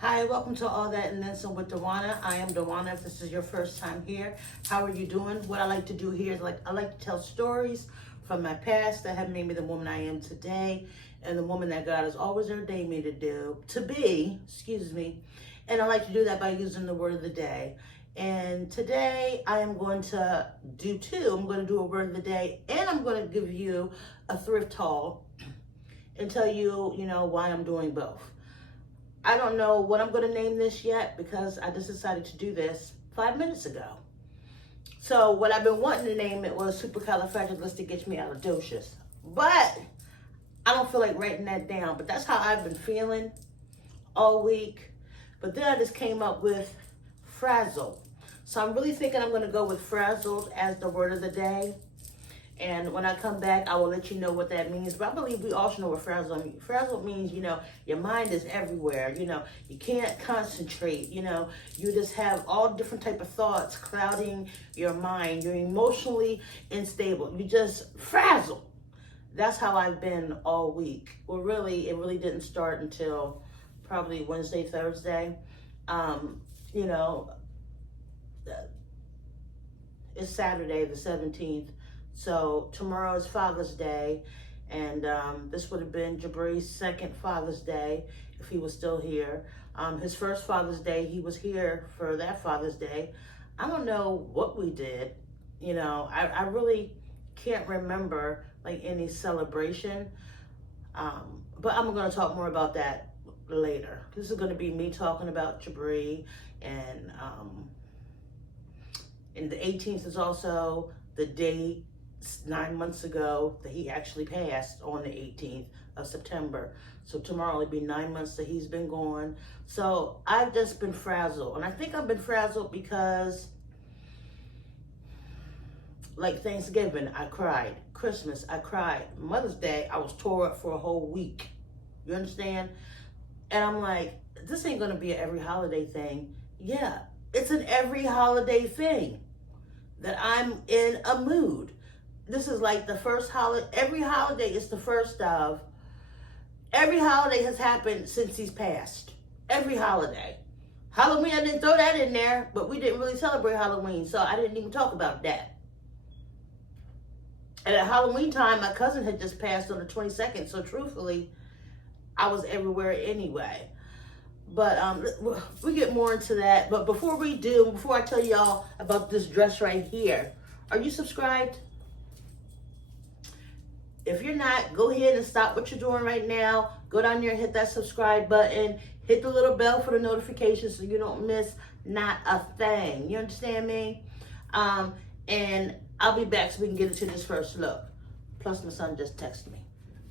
Hi, welcome to All That and Then Some with Dawana. I am Dawana. If this is your first time here, how are you doing? What I like to do here is I like to tell stories from my past that have made me the woman I am today and the woman that God has always ordained me to be, excuse me. And I like to do that by using the word of the day. And today I am going to do two. I'm going to do a word of the day and I'm going to give you a thrift haul and tell you, why I'm doing both. I don't know what I'm going to name this yet because I just decided to do this 5 minutes ago. So what I've been wanting to name it was Supercalifragilisticexpialidocious. But I don't feel like writing that down. But that's how I've been feeling all week. But then I just came up with frazzled. So I'm really thinking I'm going to go with frazzled as the word of the day. And when I come back, I will let you know what that means. But I believe we all should know what frazzled means. Frazzled means, your mind is everywhere. You can't concentrate. You just have all different type of thoughts clouding your mind. You're emotionally unstable. You just frazzled. That's how I've been all week. Well, really, it really didn't start until probably Wednesday, Thursday. It's Saturday, the 17th. So tomorrow is Father's Day, and this would have been Jabri's second Father's Day if he was still here. His first Father's Day, he was here for that Father's Day. I don't know what we did. I really can't remember any celebration, but I'm going to talk more about that later. This is going to be me talking about Jabri, and the 18th is also the day 9 months ago that he actually passed on the 18th of September. So tomorrow will be 9 months that he's been gone. So I've just been frazzled. And I think I've been frazzled because Thanksgiving, I cried. Christmas, I cried. Mother's Day, I was tore up for a whole week. You understand? And I'm like, this ain't going to be an every holiday thing. Yeah, it's an every holiday thing that I'm in a mood. This is like the first holiday. Every holiday is the first of. Every holiday has happened since he's passed. Every holiday. Halloween, I didn't throw that in there, but we didn't really celebrate Halloween, so I didn't even talk about that. And at Halloween time, my cousin had just passed on the 22nd, so truthfully, I was everywhere anyway. But we get more into that. But before I tell y'all about this dress right here, are you subscribed? If you're not, go ahead and stop what you're doing right now. Go down there and hit that subscribe button. Hit the little bell for the notifications so you don't miss not a thing. You understand me? And I'll be back so we can get into this first look. Plus, my son just texted me.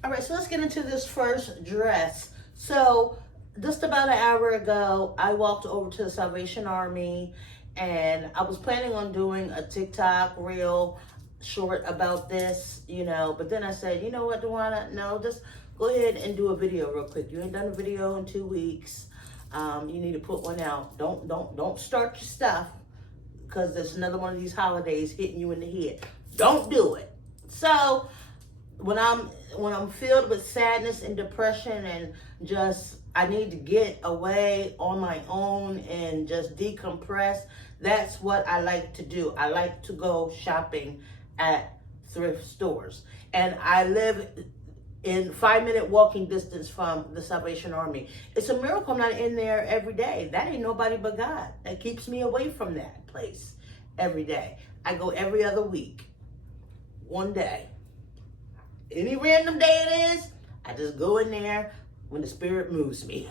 All right, so let's get into this first dress. So just about an hour ago, I walked over to the Salvation Army, and I was planning on doing a TikTok reel short about this, but then I said, you know what, Dawana, no, just go ahead and do a video real quick. You ain't done a video in 2 weeks. You need to put one out. Don't start your stuff because there's another one of these holidays hitting you in the head. Don't do it. So when I'm filled with sadness and depression and just I need to get away on my own and just decompress, that's what I like to do. I like to go shopping at thrift stores. And I live in 5-minute walking distance from the Salvation Army. It's a miracle I'm not in there every day. That ain't nobody but God that keeps me away from that place every day. I go every other week, one day. Any random day it is, I just go in there when the Spirit moves me.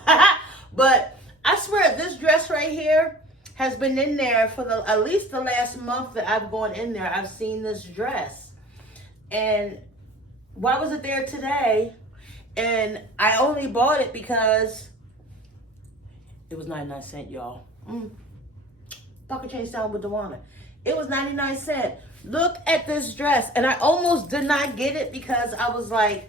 But I swear this dress right here has been in there for at least the last month that I've gone in there. I've seen this dress. And why was it there today? And I only bought it because it was 99 cents, y'all. Pocket change down with Dawana. It was 99 cents. Look at this dress. And I almost did not get it because I was like,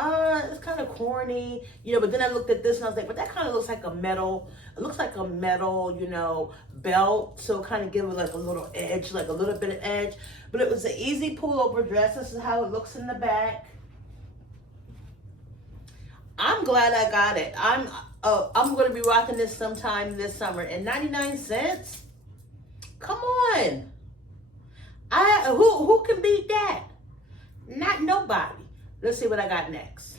it's kind of corny, but then I looked at this and I was like, but that kind of looks like a metal. It looks like a metal, belt. So kind of give it like a little edge, like a little bit of edge. But it was an easy pullover dress. This is how it looks in the back. I'm glad I got it. Oh, I'm going to be rocking this sometime this summer. And 99 cents? Come on. Who can beat that? Not nobody. Let's see what I got next.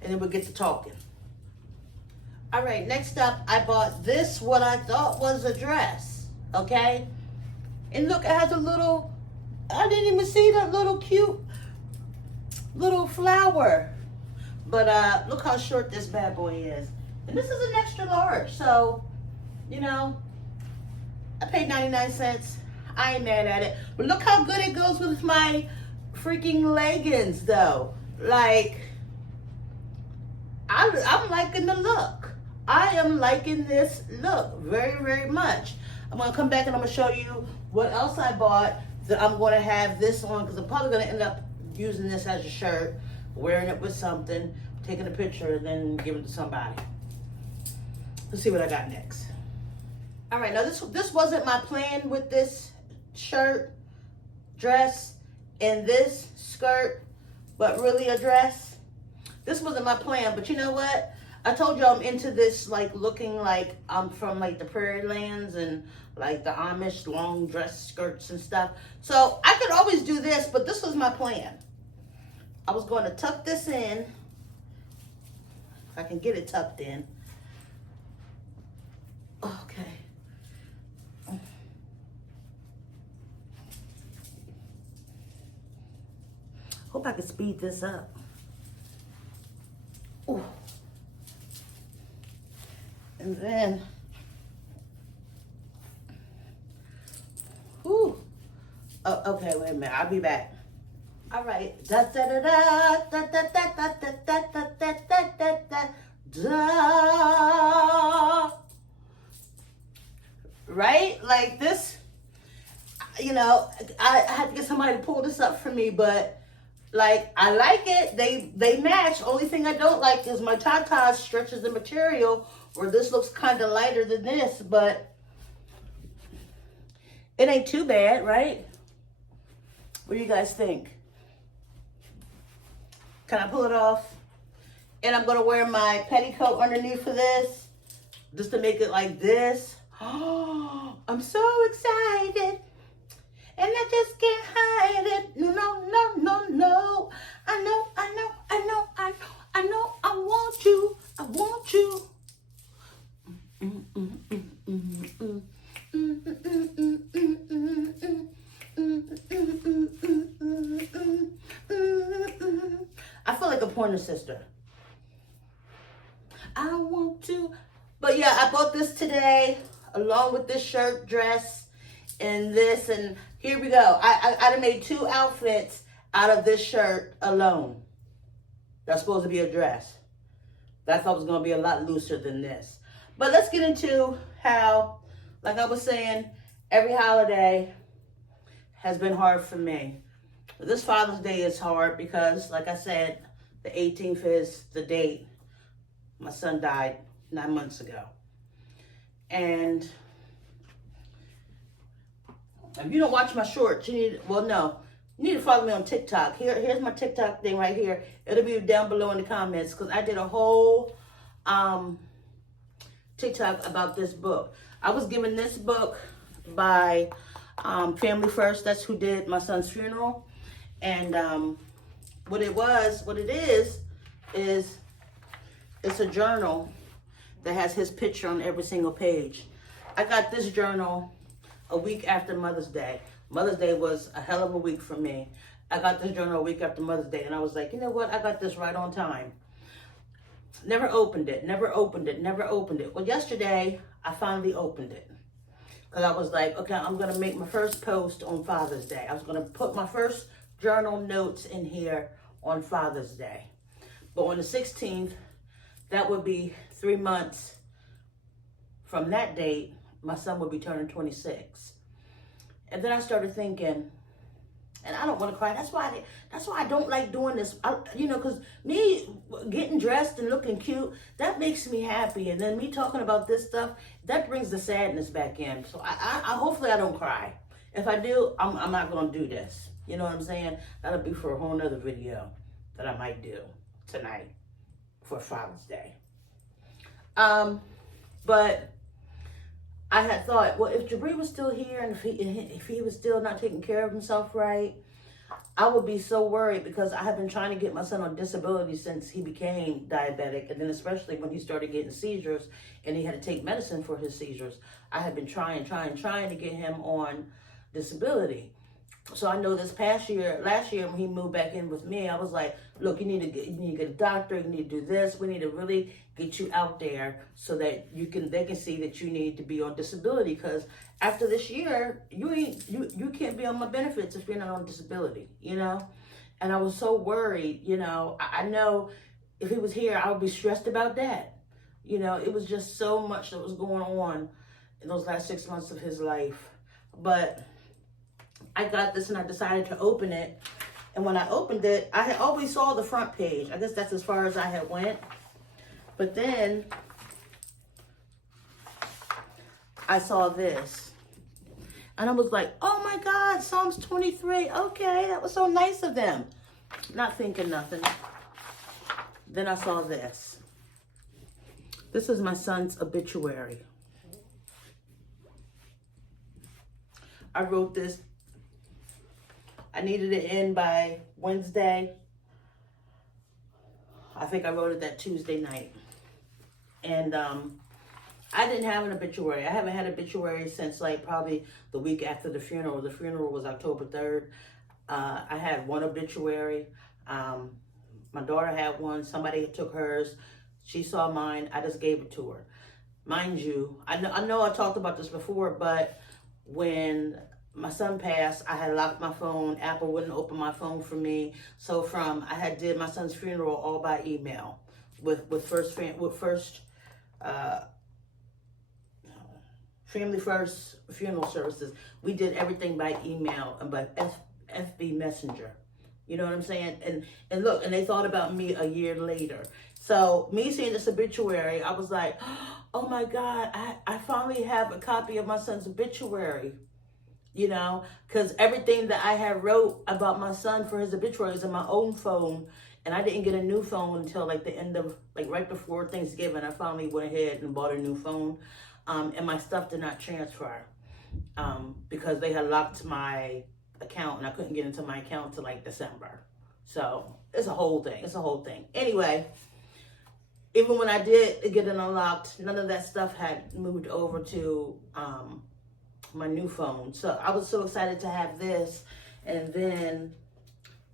And then we'll get to talking. All right, next up, I bought this, what I thought was a dress. Okay? And look, it has a little, I didn't even see that little cute little flower. But look how short this bad boy is. And this is an extra large. So, you know, I paid 99 cents. I ain't mad at it. But look how good it goes with my freaking leggings, though. Like, I'm liking the look. I am liking this look very, very much. I'm going to come back and I'm going to show you what else I bought that I'm going to have this on, because I'm probably going to end up using this as a shirt, wearing it with something, taking a picture, and then giving it to somebody. Let's see what I got next. All right, now this wasn't my plan with this shirt, dress, and this skirt, but really a dress. This wasn't my plan, but you know what? I told you I'm into this, like, looking like I'm from, like, the prairie lands and, like, the Amish long dress skirts and stuff. So I could always do this, but this was my plan. I was going to tuck this in. If I can get it tucked in. Okay. Hope I can speed this up. Ooh. And then, ooh. Oh, okay, wait a minute. I'll be back. All right. Da da da da da da da da da da da da da da. Right? Like this, you know, I had to get somebody to pull this up for me, but like, I like it. They match. Only thing I don't like is my tatas stretches the material, where this looks kind of lighter than this, but it ain't too bad, right? What do you guys think? Can I pull it off? And I'm going to wear my petticoat underneath for this, just to make it like this. Oh, I'm so excited. And I just can't hide it. No, no, no, no, no. I know, I know, I know, I know, I know. I want you. I want you. I feel like a Pointer Sister. I want to. But yeah, I bought this today along with this shirt, dress, and this. And here we go. I made 2 outfits out of this shirt alone. That's supposed to be a dress. I thought it was going to be a lot looser than this. But let's get into how, like I was saying, every holiday has been hard for me. This Father's Day is hard because, like I said, the 18th is the date. My son died 9 months ago. And if you don't watch my shorts, you need, well, no, you need to follow me on TikTok. Here's my TikTok thing right here. It'll be down below in the comments, because I did a whole TikTok about this book. I was given this book by Family First. That's who did my son's funeral. And what it is it's a journal that has his picture on every single page. I got this journal a week after Mother's Day. Mother's Day was a hell of a week for me. I got this journal a week after Mother's Day, and I was like, you know what? I got this right on time. Never opened it, never opened it, never opened it. Well, yesterday, I finally opened it. Because I was like, okay, I'm going to make my first post on Father's Day. I was going to put my first journal notes in here on Father's Day. But on the 16th, that would be 3 months from that date, my son would be turning 26. And then I started thinking, and I don't want to cry. That's why I don't like doing this. Because me getting dressed and looking cute, that makes me happy. And then me talking about this stuff, that brings the sadness back in. So I hopefully I don't cry. If I do, I'm not going to do this. You know what I'm saying? That'll be for a whole nother video that I might do tonight for Father's Day. But I had thought, well, if Jabri was still here and if he was still not taking care of himself right, I would be so worried because I have been trying to get my son on disability since he became diabetic. And then especially when he started getting seizures and he had to take medicine for his seizures. I have been trying to get him on disability. So I know this last year when he moved back in with me, I was like, look, you need to get a doctor, you need to do this. We need to really get you out there so that they can see that you need to be on disability, because after this year, you can't be on my benefits if you're not on disability, you know? And I was so worried, you know. I know if he was here, I would be stressed about that. You know, it was just so much that was going on in those last 6 months of his life. But I got this and I decided to open it. And when I opened it, I had always saw the front page. I guess that's as far as I had went. But then I saw this. And I was like, oh my God, Psalms 23. Okay, that was so nice of them. Not thinking nothing. Then I saw this. This is my son's obituary. I wrote this. I needed it in by Wednesday. I think I wrote it that Tuesday night. And I didn't have an obituary. I haven't had an obituary since like probably the week after the funeral. The funeral was October 3rd. I had one obituary. My daughter had one. Somebody took hers. She saw mine. I just gave it to her. Mind you, I know I talked about this before, but when my son passed, I had locked my phone. Apple wouldn't open my phone for me. So I had did my son's funeral all by email with Family First Funeral Services. We did everything by email and by FB Messenger. You know what I'm saying? And look, and they thought about me a year later. So me seeing this obituary, I was like, oh my God, I finally have a copy of my son's obituary. You know, because everything that I had wrote about my son for his obituary is in my own phone. And I didn't get a new phone until like the end of, like right before Thanksgiving. I finally went ahead and bought a new phone. And my stuff did not transfer because they had locked my account and I couldn't get into my account till like December. So it's a whole thing. Anyway, even when I did get it unlocked, none of that stuff had moved over to my new phone. So I was so excited to have this. And then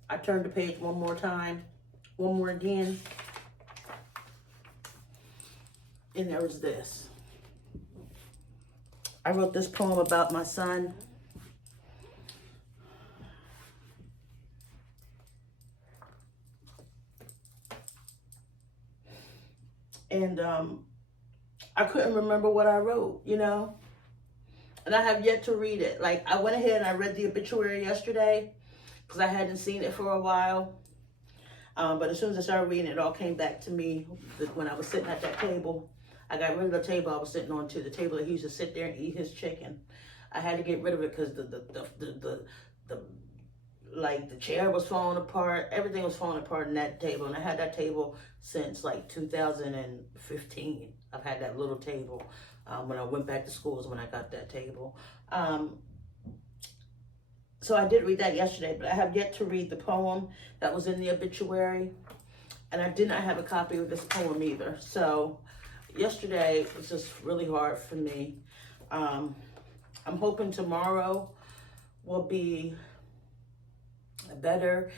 I turned the page one more again. And there was this. I wrote this poem about my son. And I couldn't remember what I wrote, you know? And I have yet to read it. Like, I went ahead and I read the obituary yesterday because I hadn't seen it for a while. But as soon as I started reading it, it all came back to me when I was sitting at that table. I got rid of the table I was sitting on to the table that he used to sit there and eat his chicken. I had to get rid of it because the chair was falling apart. Everything was falling apart in that table. And I had that table since like 2015. I've had that little table. When I went back to school is when I got that table. So I did read that yesterday, but I have yet to read the poem that was in the obituary. And I did not have a copy of this poem either. So yesterday was just really hard for me. I'm hoping tomorrow will be better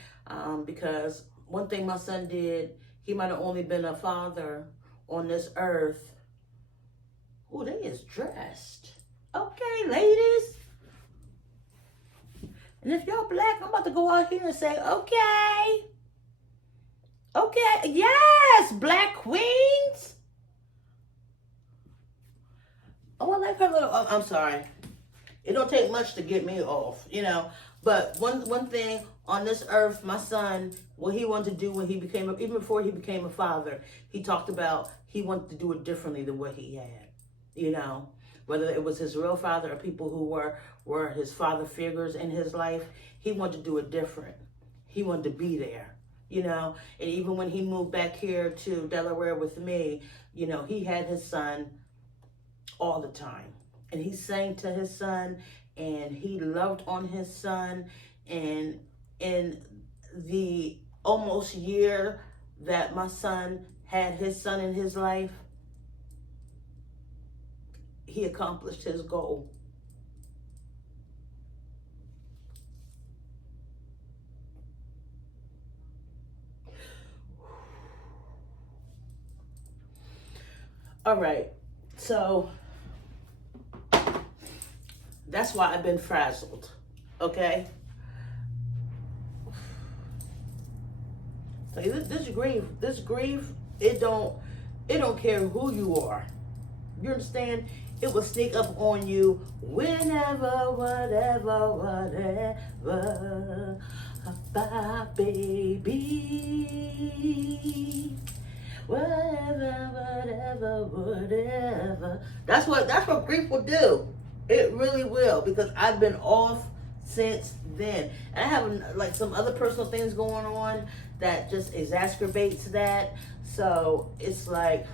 because one thing my son did, he might have only been a father on this earth. Oh, they is dressed. Okay, ladies. And if y'all black, I'm about to go out here and say, okay. Okay, yes, black queens. Oh, I like her little, oh, I'm sorry. It don't take much to get me off, you know. But one thing on this earth, my son, what he wanted to do when he became, even before he became a father, he talked about he wanted to do it differently than what he had, you know. Whether it was his real father or people who were his father figures in his life, he wanted to do it different. He wanted to be there, you know. And even when he moved back here to Delaware with me, you know, he had his son all the time. And he sang to his son, and he loved on his son. And in the almost year that my son had his son in his life, he accomplished his goal. All right, so that's why I've been frazzled, okay? So this grief, it don't care who you are. You understand? It will sneak up on you whenever, whatever, whatever. Bye, baby. Whatever. That's what grief will do. It really will, because I've been off since then. And I have like some other personal things going on that just exacerbates that. So it's like,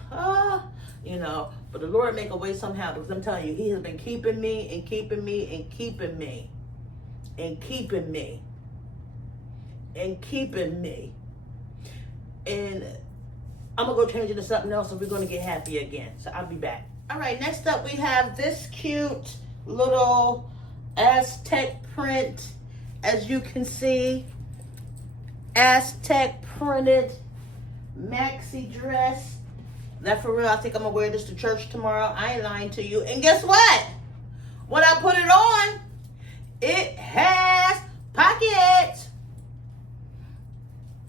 you know, but the Lord make a way somehow, because I'm telling you, he has been keeping me and keeping me and keeping me and keeping me and keeping me. And I'm gonna go change into something else, and we're gonna get happy again. So I'll be back. All right, next up we have this cute little Aztec print. As you can see, Aztec printed maxi dress. That for real, I think I'm gonna wear this to church tomorrow. I ain't lying to you. And guess what? When I put it on, it has pockets.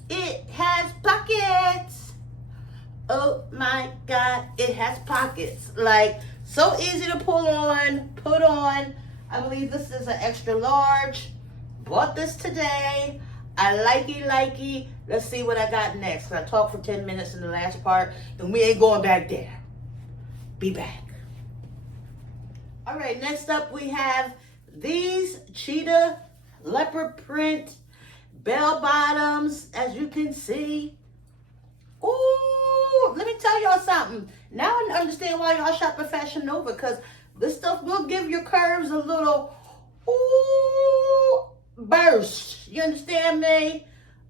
It has pockets. Oh my God, it has pockets. Like, so easy to pull on, put on. I believe this is an extra large. Bought this today. I likey. Let's see what I got next. I talked for 10 minutes in the last part, and we ain't going back there. Be back. All right, next up we have these cheetah leopard print bell bottoms, as you can see. Ooh, let me tell y'all something. Now I understand why y'all shop at Fashion Nova, because this stuff will give your curves a little burst. You understand me?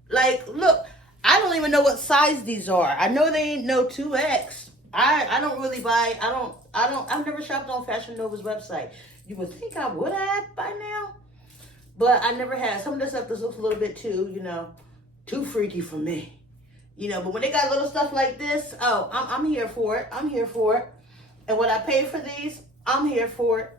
Like, look, I don't even know what size these are. I know they ain't no 2X. I don't really buy, I've never shopped on Fashion Nova's website. You would think I would have by now, but I never have. Some of this stuff just looks a little bit too, you know, too freaky for me. You know, but when they got little stuff like this, oh, I'm here for it. I'm here for it. And what I pay for these, I'm here for it.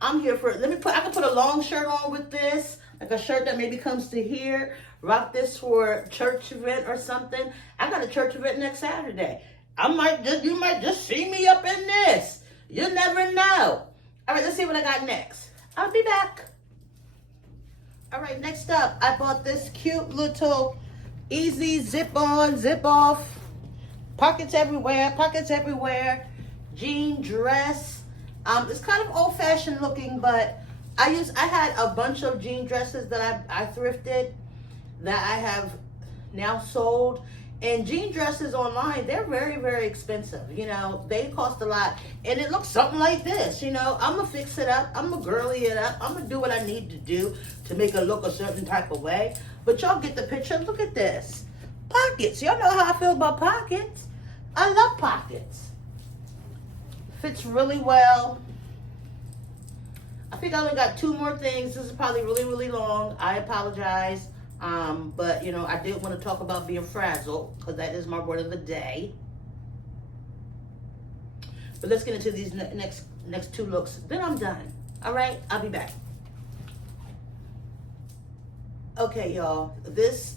I'm here for it. I can put a long shirt on with this, like a shirt that maybe comes to here. Rock this for a church event or something. I got a church event next Saturday. You might just see me up in this. You never know. All right, let's see what I got next. I'll be back. All right, next up, I bought this cute little easy zip on, zip off, pockets everywhere, jean dress. It's kind of old fashioned looking, but I had a bunch of jean dresses that I thrifted that I have now sold. And jean dresses online, they're very, very expensive. You know, they cost a lot. And it looks something like this, you know. I'm going to fix it up. I'm going to girly it up. I'm going to do what I need to do to make it look a certain type of way. But y'all get the picture. Look at this. Pockets. Y'all know how I feel about pockets. I love pockets. Fits really well. I think I only got 2 more things. This is probably really, really long. I apologize. But you know, I did want to talk about being frazzled, because that is my word of the day. But let's get into these next 2 looks. Then I'm done. All right, I'll be back. Okay, y'all. This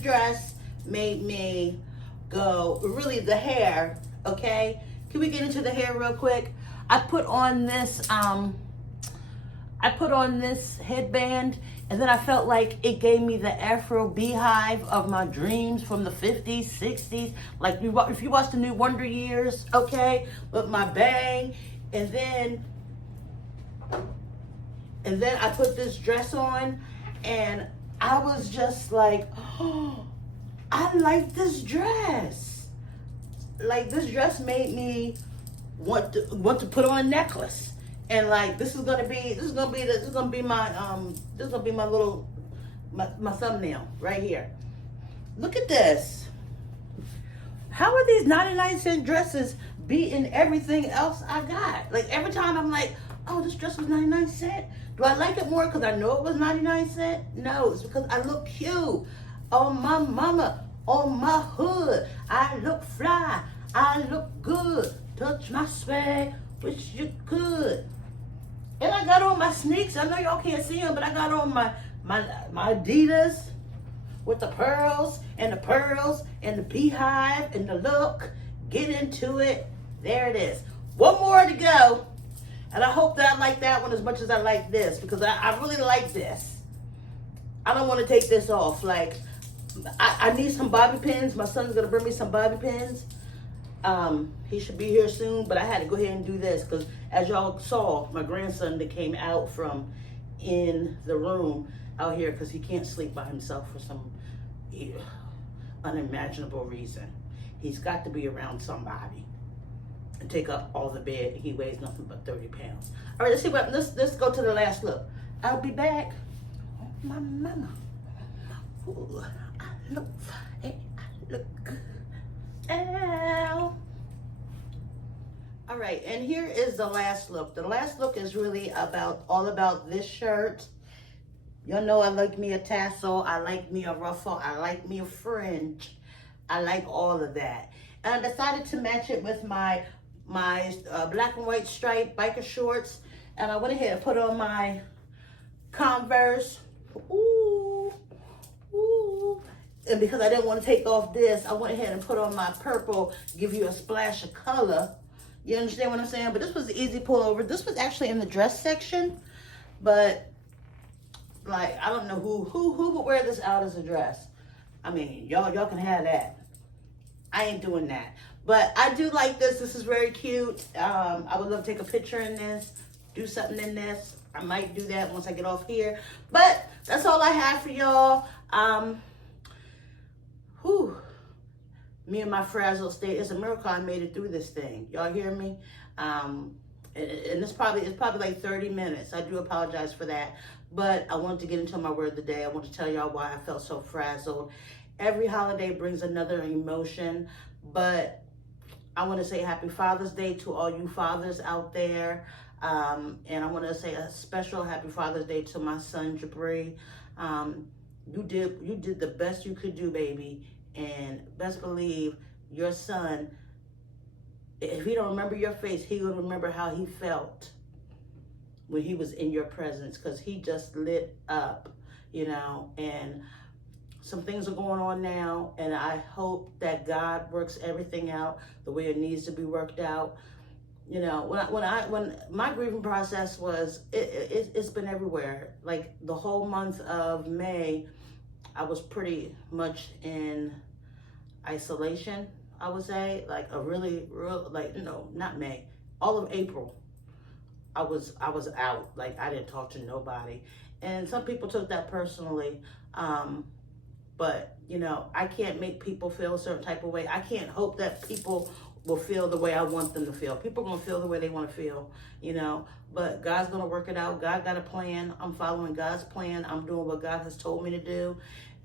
dress made me go. Really, the hair. Okay, can we get into the hair real quick? I put on this headband, and then I felt like it gave me the Afro beehive of my dreams from the 50s, 60s. Like if you watch the new Wonder Years, okay, with my bang, and then I put this dress on, and I was just like, oh, I like this dress. Like, this dress made me want to put on a necklace. And like, this is gonna be my little my thumbnail right here. Look at this. How are these 99-cent dresses beating everything else I got? Like, every time I'm like, oh, this dress was 99 cents. Do I like it more because I know it was 99 cents? No, it's because I look cute. On my mama, on my hood, I look fly, I look good. Touch my swag, wish you could. And I got on my sneaks. I know y'all can't see them, but I got on my Adidas with the pearls and the beehive and the look. Get into it. There it is. One more to go. And I hope that I like that one as much as I like this, because I really like this. I don't want to take this off. Like, I need some bobby pins. My son's going to bring me some bobby pins. He should be here soon, but I had to go ahead and do this because, as y'all saw, my grandson that came out from in the room out here because he can't sleep by himself for some unimaginable reason. He's got to be around somebody and take up all the bed. He weighs nothing but 30 pounds. All right, let's see what. Let's go to the last look. I'll be back. Oh, my mama. Ooh, I look good. Ow. All right, and here is the last look. The last look is really all about this shirt. Y'all know I like me a tassel, I like me a ruffle, I like me a fringe. I like all of that. And I decided to match it with my black and white striped biker shorts. And I went ahead and put on my Converse. Ooh, ooh. And because I didn't want to take off this, I went ahead and put on my purple, give you a splash of color. You understand what I'm saying? But this was an easy pullover. This was actually in the dress section, but like, I don't know who would wear this out as a dress. I mean, y'all can have that. I ain't doing that. But I do like this. This is very cute. I would love to take a picture in this, do something in this. I might do that once I get off here. But that's all I have for y'all. Me and my frazzled state. It's a miracle I made it through this thing. Y'all hear me? And it's probably like 30 minutes. I do apologize for that. But I wanted to get into my word of the day. I want to tell y'all why I felt so frazzled. Every holiday brings another emotion. But I want to say Happy Father's Day to all you fathers out there. And I want to say a special Happy Father's Day to my son, Jabri. You did the best you could do, baby. And best believe your son, if he don't remember your face, he will remember how he felt when he was in your presence, because he just lit up, you know. And some things are going on now, and I hope that God works everything out the way it needs to be worked out. You know, when my grieving process was, it's been everywhere. Like the whole month of May, I was pretty much in isolation, I would say. Like a real, like, no, not May, all of April, I was out. Like, I didn't talk to nobody. And some people took that personally. But, you know, I can't make people feel a certain type of way. I can't hope that people will feel the way I want them to feel. People are going to feel the way they want to feel, you know. But God's going to work it out. God got a plan. I'm following God's plan. I'm doing what God has told me to do.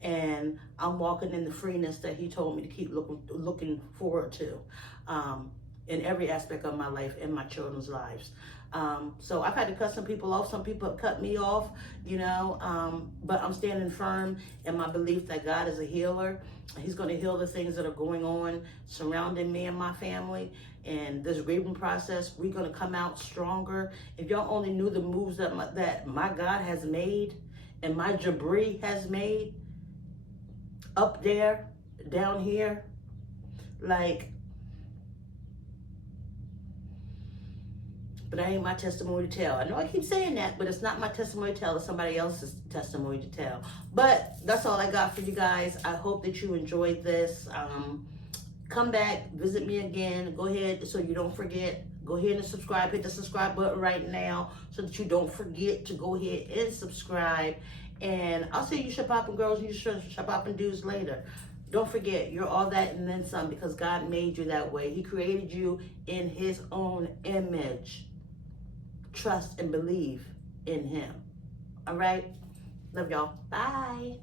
And I'm walking in the freeness that he told me to keep looking forward to in every aspect of my life and my children's lives. So I've had to cut some people off. Some people have cut me off, you know, but I'm standing firm in my belief that God is a healer. He's going to heal the things that are going on surrounding me and my family. And this grieving process, we're going to come out stronger. If y'all only knew the moves that my God has made and my Jabri has made, up there, down here, like, but that ain't my testimony to tell. I know I keep saying that, but it's not my testimony to tell. It's somebody else's testimony to tell. But that's all I got for you guys. I hope that you enjoyed this. Come back, visit me again. Go ahead, so you don't forget. Go ahead and subscribe. Hit the subscribe button right now so that you don't forget to go ahead and subscribe. And I'll see you shapopping girls and you shapopping dudes later. Don't forget, you're all that and then some because God made you that way. He created you in his own image. Trust and believe in him. All right? Love y'all. Bye.